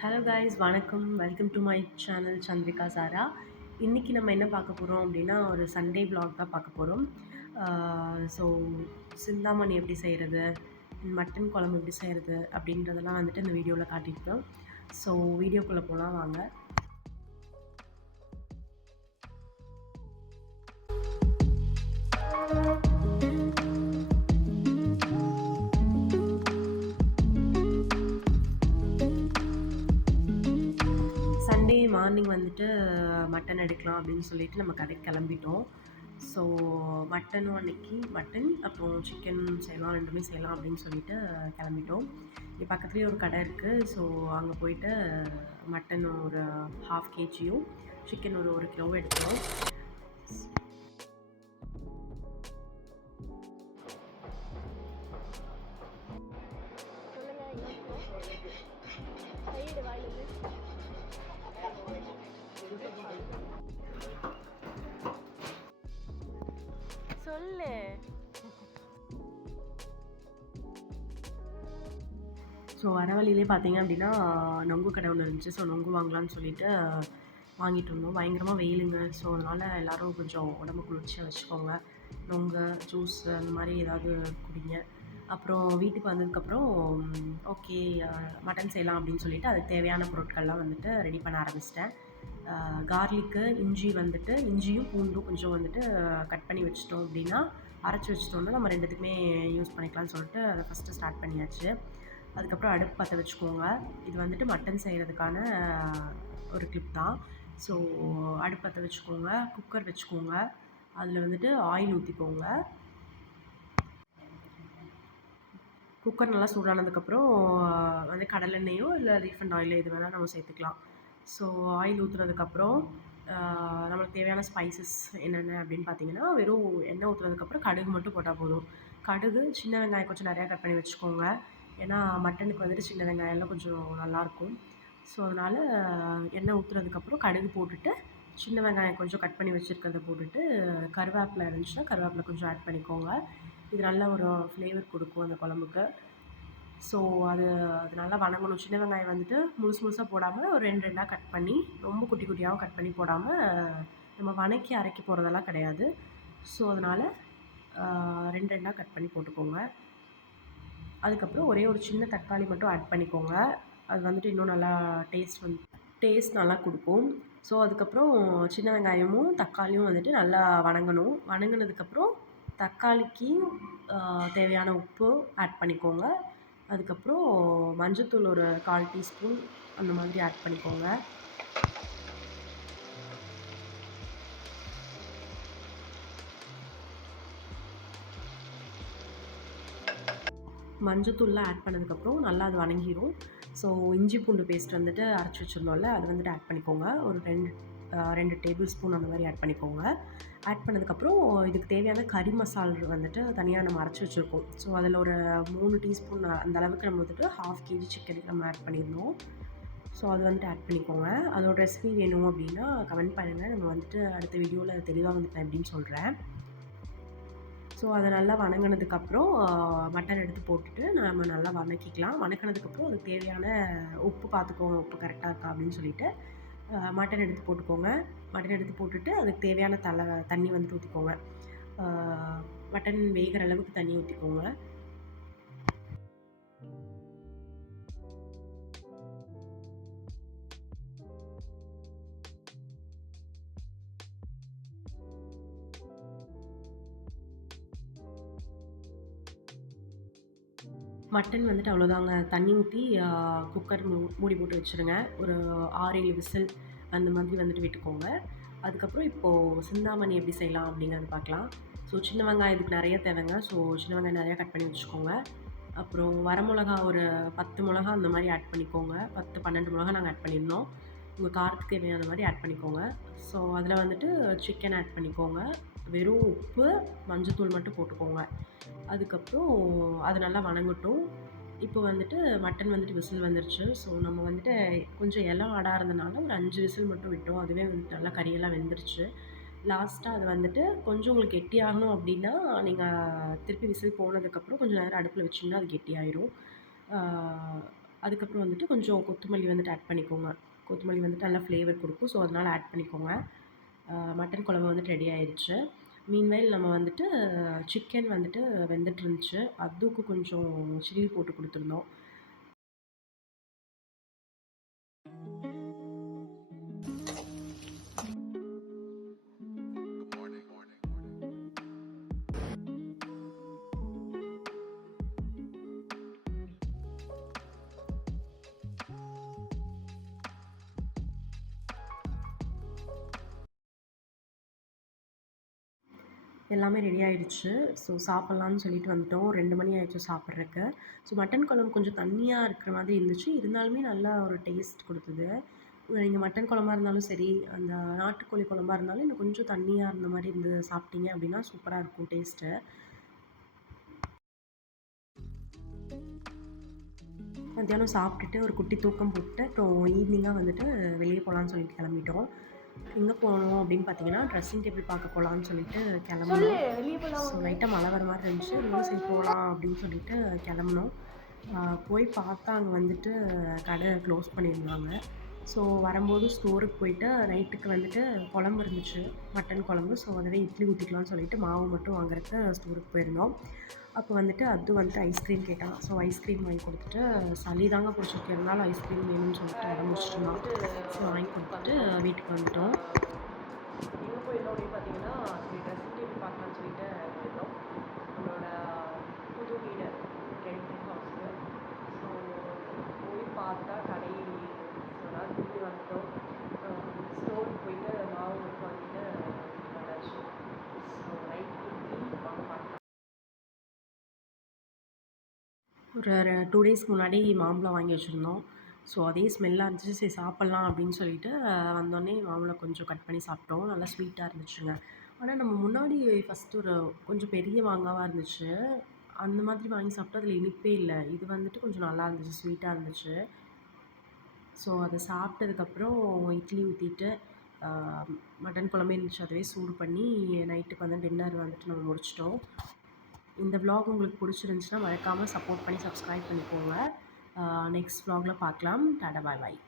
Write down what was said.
Hello guys, வணக்கம். Welcome to my channel Chandrika Sara. இன்றைக்கி நம்ம என்ன பார்க்க போகிறோம் அப்படின்னா, ஒரு சண்டே vlog தான் பார்க்க போகிறோம். ஸோ சிந்தாமணி எப்படி செய்கிறது, மட்டன் குழம்பு எப்படி செய்கிறது அப்படின்றதெல்லாம் வந்துட்டு இந்த வீடியோவில் காட்டியிருக்கோம். ஸோ வீடியோக்குள்ளே போகலாம் வாங்க. சண்டே மார்னிங் வந்துட்டு மட்டன் எடுக்கலாம் அப்படின்னு சொல்லிட்டு நம்ம கடைக்கு கிளம்பிட்டோம். ஸோ மட்டனும் அன்னைக்கு மட்டன் அப்புறம் சிக்கன் செய்யலாம், ரெண்டுமே செய்யலாம் அப்படின்னு சொல்லிட்டு கிளம்பிட்டோம். இங்கே பக்கத்துலேயே ஒரு கடை இருக்குது. ஸோ அங்கே போயிட்டு மட்டன் ஒரு 1/2 kg சிக்கன் ஒரு 1 கிலோவும் எடுத்தோம். சொல்லு. ஸோ வர வழியிலே பார்த்தீங்க அப்படின்னா நொங்கு கடை ஒன்று இருந்துச்சு. ஸோ நொங்கு வாங்கலான்னு சொல்லிட்டு வாங்கிட்டு இருந்தோம். பயங்கரமாக வெயிலுங்க. ஸோ அதனால் எல்லோரும் கொஞ்சம் உடம்பு குளிர்ச்சியாக வச்சுக்கோங்க. நொங்கு ஜூஸ் அந்த மாதிரி ஏதாவது குடிங்க. அப்புறம் வீட்டுக்கு வந்ததுக்கப்புறம் ஓகே மட்டன் செய்யலாம் அப்படின்னு சொல்லிட்டு அதுக்கு தேவையான பொருட்கள்லாம் வந்துட்டு ரெடி பண்ண ஆரம்பிச்சிட்டேன். கார்லிக்கு, இஞ்சியும் பூண்டும் கொஞ்சம் வந்துட்டு கட் பண்ணி வச்சிட்டோம் அப்படின்னா, அரைச்சி வச்சிட்டோம்னா நம்ம ரெண்டுத்துக்குமே யூஸ் பண்ணிக்கலாம்னு சொல்லிட்டு அதை ஃபஸ்ட்டு ஸ்டார்ட் பண்ணியாச்சு. அதுக்கப்புறம் அடுப்பு பற்ற வச்சுக்கோங்க. இது வந்துட்டு மட்டன் செய்கிறதுக்கான ஒரு கிளிப் தான். ஸோ அடுப்பு பற்ற வச்சுக்கோங்க, குக்கர் வச்சுக்கோங்க, அதில் வந்துட்டு ஆயில் ஊற்றிக்கோங்க. குக்கர் நல்லா சூடானதுக்கப்புறம் வந்து கடலெண்ணெயோ இல்லை ரீஃபண்ட் ஆயிலோ எது வேணால் நம்ம சேர்த்துக்கலாம். ஸோ ஆயில் ஊற்றுனதுக்கப்புறம் நம்மளுக்கு தேவையான ஸ்பைசஸ் என்னென்ன அப்படின்னு பார்த்தீங்கன்னா, வெறும் எண்ணெய் ஊற்றுனதுக்கப்புறம் கடுகு மட்டும் போட்டால் போதும். கடுகு, சின்ன வெங்காயம் கொஞ்சம் நிறையா கட் பண்ணி வச்சுக்கோங்க. ஏன்னா மட்டனுக்கு வந்துட்டு சின்ன வெங்காயம்லாம் கொஞ்சம் நல்லாயிருக்கும். ஸோ அதனால் எண்ணெய் ஊற்றுனதுக்கப்புறம் கடுகு போட்டுட்டு, சின்ன வெங்காயம் கொஞ்சம் கட் பண்ணி வச்சுருக்கிறத போட்டுட்டு, கருவேப்பிலை இருந்துச்சுன்னா கருவேப்பிலை கொஞ்சம் ஆட் பண்ணிக்கோங்க. இது நல்ல ஒரு ஃப்ளேவர் கொடுக்கும் அந்த குழம்புக்கு. ஸோ அது நல்லா வணங்கணும். சின்ன வெங்காயம் வந்துட்டு முழுசாக போடாமல் ஒரு 2 2ஆக கட் பண்ணி, ரொம்ப குட்டி குட்டியாகவும் கட் பண்ணி போடாமல், நம்ம வணக்கி அரைக்க போகிறதெல்லாம் கிடையாது. ஸோ அதனால் 2 2ஆக கட் பண்ணி போட்டுக்கோங்க. அதுக்கப்புறம் ஒரே ஒரு சின்ன தக்காளி மட்டும் ஆட் பண்ணிக்கோங்க. அது வந்துட்டு இன்னும் நல்லா டேஸ்ட் நல்லா கொடுக்கும். ஸோ அதுக்கப்புறம் சின்ன வெங்காயமும் தக்காளியும் வந்துட்டு நல்லா வணங்கணும். வணங்கினதுக்கப்புறம் தக்காளிக்கு தேவையான உப்பு ஆட் பண்ணிக்கோங்க. அதுக்கப்புறம் மஞ்சத்தூள் ஒரு 1/4 டீஸ்பூன் அந்த மாதிரி ஆட் பண்ணிக்கோங்க. மஞ்சத்தூள்லாம் ஆட் பண்ணதுக்கப்புறம் நல்லா அது வணங்கிடும். ஸோ இஞ்சி பூண்டு பேஸ்ட் வந்துட்டு அரைச்சி வச்சுருந்தோம்ல, அது வந்துட்டு ஆட் பண்ணிக்கோங்க. ஒரு 2 டேபிள் ஸ்பூன் அந்த மாதிரி ஆட் பண்ணிக்கோங்க. ஆட் பண்ணதுக்கப்புறம் இதுக்கு தேவையான கறி மசால் வந்துட்டு தனியாக நம்ம அரைச்சி வச்சுருக்கோம். ஸோ அதில் ஒரு 3 டீஸ்பூன் அந்த அளவுக்கு நம்ம வந்துட்டு 1/2 kg சிக்கனுக்கு நம்ம ஆட் பண்ணியிருந்தோம். ஸோ அது வந்துட்டு ஆட் பண்ணிக்கோங்க. அதோட ரெசிபி வேணும் அப்படின்னா கமெண்ட் பண்ணுங்கள். நம்ம வந்துட்டு அடுத்த வீடியோவில் தெளிவாக வந்துட்டு நான் எப்படின்னு சொல்கிறேன். ஸோ அதை நல்லா வணங்கினதுக்கப்புறம் மட்டன் எடுத்து போட்டுட்டு நம்ம நல்லா வதக்கிக்கலாம். வதக்கினதுக்கப்புறம் அதுக்கு தேவையான உப்பு பார்த்துக்கோங்க, உப்பு கரெக்டாக இருக்கா அப்படின்னு சொல்லிவிட்டு மட்டன் எடுத்து போட்டுக்கோங்க. மட்டன் எடுத்து போட்டுட்டு அதுக்கு தேவையான தண்ணி வந்துட்டு ஊற்றிக்கோங்க. மட்டன் வேகிற அளவுக்கு தண்ணி ஊற்றிக்கோங்க. மட்டன் வந்துட்டு அவ்வளோதாங்க. தண்ணி ஊற்றி குக்கர் மூடி போட்டு வச்சுருங்க. ஒரு 6 7 விசில் அந்த மாதிரி வந்துட்டு விட்டுக்கோங்க. அதுக்கப்புறம் இப்போது சிந்தாமணி எப்படி செய்யலாம் அப்படிங்கிறது பார்க்கலாம். ஸோ சின்ன வெங்காயம் இதுக்கு நிறைய தேவைங்க. ஸோ சின்ன வெங்காயம் நிறையா கட் பண்ணி வச்சுக்கோங்க. அப்புறம் வரமிளகா ஒரு 10 மிளகா அந்த மாதிரி ஆட் பண்ணிக்கோங்க. 10 12 மிளகா நாங்கள் ஆட் பண்ணியிருந்தோம். உங்கள் காரத்துக்கு தேவையான மாதிரி ஆட் பண்ணிக்கோங்க. ஸோ அதில் வந்துட்டு சிக்கன் ஆட் பண்ணிக்கோங்க. வெறும் உப்பு, மஞ்சத்தூள் மட்டும் போட்டுக்கோங்க. அதுக்கப்புறம் அது நல்லா வணங்கட்டும். இப்போ வந்துட்டு மட்டன் வந்துட்டு விசில் வந்துருச்சு. ஸோ நம்ம வந்துட்டு கொஞ்சம் இலை ஆடாக இருந்தனால ஒரு 5 விசில் மட்டும் விட்டோம். அதுவே வந்துட்டு நல்லா கறியெல்லாம் வெந்துருச்சு. லாஸ்ட்டாக அது வந்துட்டு கொஞ்சம் உங்களுக்கு கெட்டியாகணும் அப்படின்னா, நீங்கள் திருப்பி விசில் போனதுக்கப்புறம் கொஞ்சம் நேரம் அடுப்பில் வச்சிங்கன்னா அது கெட்டியாயிரும். அதுக்கப்புறம் வந்துட்டு கொஞ்சம் கொத்தமல்லி வந்துட்டு ஆட் பண்ணிக்கோங்க. கொத்தமல்லி வந்துட்டு நல்லா ஃப்ளேவர் கொடுக்கும். ஸோ அதனால் ஆட் பண்ணிக்கோங்க. மட்டன் குழம்பு வந்துட்டு ரெடி ஆயிடுச்சு. மீன்வைல் நம்ம வந்துட்டு சிக்கன் வந்துட்டு வெந்துட்டு இருந்துச்சு. அதுக்கு கொஞ்சம் சில்லி போட்டு கொடுத்துருந்தோம். எல்லாமே ரெடி ஆயிடுச்சு. ஸோ சாப்பிட்லான்னு சொல்லிட்டு வந்துட்டோம். 2 மணி ஆயிடுச்சு சாப்பிட்றக்கு. ஸோ மட்டன் குழம்பு கொஞ்சம் தண்ணியா இருக்கிற மாதிரி இருந்துச்சு. இருந்தாலுமே நல்லா ஒரு டேஸ்ட் குடுத்தது. நீங்க மட்டன் குழம்பா இருந்தாலும் சரி, அந்த நாட்டுக்கோழி குழம்பா இருந்தாலும் இன்னும் கொஞ்சம் தண்ணியா இருந்த மாரி இருந்து சாப்பிட்டீங்க அப்படின்னா சூப்பரா இருக்கும் டேஸ்ட்டு. மத்தியானம் சாப்பிட்டுட்டு ஒரு குட்டி தூக்கம் போட்டுட்டு, அப்புறம் ஈவினிங்கா வந்துட்டு வெளிய போலான்னு சொல்லிட்டு கிளம்பிட்டோம். எங்கே போனோம் அப்படின்னு பார்த்தீங்கன்னா, ட்ரெஸ்ஸிங் டேபிள் பார்க்க போலான்னு சொல்லிட்டு கிளம்புனோம். ஸோ லைட்டாக மழை வர மாதிரி இருந்துச்சு. இருந்தாலும் சரி போகலாம் அப்படின்னு சொல்லிட்டு கிளம்புனோம். போய் பார்த்தா அங்கே வந்துட்டு கடை க்ளோஸ் பண்ணியிருந்தாங்க. ஸோ வரும்போது ஸ்டோருக்கு போயிட்டு நைட்டுக்கு வந்துட்டு குழம்பு இருந்துச்சு, மட்டன் குழம்பு. ஸோ அதுவே இட்லி ஊற்றிக்கலாம்னு சொல்லிட்டு மாவு மட்டும் வாங்குறதுக்கு ஸ்டோருக்கு போயிருந்தோம். அப்போ வந்துட்டு அது வந்துட்டு ஐஸ்கிரீம் கேட்டான். ஸோ ஐஸ்கிரீம் வாங்கி கொடுத்துட்டு, சளி தாங்க பிடிச்சிருக்கு, இருந்தாலும் ஐஸ்கிரீம் வேணும்னு சொல்லிட்டு அடம் பிடிச்சிட்டு இருந்தான். ஸோ வாங்கி கொடுத்துட்டு வீட்டுக்கு வந்துட்டோம். எங்கே போயிருந்தோம் அப்படின்னு பார்த்தீங்கன்னா, சரி ட்ரெஸ்ஸிங் டேபிள் பார்க்கலான்னு சொல்லிட்டு போயிருந்தோம். நம்மளோட புது வீடு ரெண்ட் ஹவுஸ்க்கு. ஸோ போய் பார்த்தா கடை ஸோ அதாவது திரும்பி வந்துட்டோம். ஸ்டோருக்கு போயிட்டு மாவு மட்டும் வாங்கிட்டு வந்தாச்சு. ஸோ நைட்டு வாங்க பார்க்கலாம். ஒரு 2 டேஸ்க்கு முன்னாடி மாம்பழம் வாங்கி வச்சுருந்தோம். ஸோ அதே ஸ்மெல்லாக இருந்துச்சு. சரி சாப்பிட்லாம் அப்படின்னு சொல்லிட்டு வந்தோடனே மாம்பழம் கொஞ்சம் கட் பண்ணி சாப்பிட்டோம். நல்லா ஸ்வீட்டாக இருந்துச்சுங்க. ஆனால் நம்ம முன்னாடி ஃபஸ்ட்டு ஒரு கொஞ்சம் பெரிய மாங்காவா இருந்துச்சு. அந்த மாதிரி வாங்கி சாப்பிட்டா அதில் இனிப்பே இல்ல. இது வந்துட்டு கொஞ்சம் நல்லா இருந்துச்சு, ஸ்வீட்டாக இருந்துச்சு. ஸோ அத சாப்பிட்டதுக்கப்புறம் இட்லி ஊற்றிட்டு மட்டன் குழம்பே இருந்துச்சு. அதுவே சூடு பண்ணி நைட்டுக்கு வந்து டின்னர் வந்துட்டு நம்ம முடிச்சிட்டோம். இந்த விலாக் உங்களுக்கு பிடிச்சிருந்துச்சுன்னா மறக்காமல் சப்போர்ட் பண்ணி சப்ஸ்கிரைப் பண்ணிக்கோங்க. நெக்ஸ்ட் விலாகில் பார்க்கலாம். டாடா பாய் பாய்.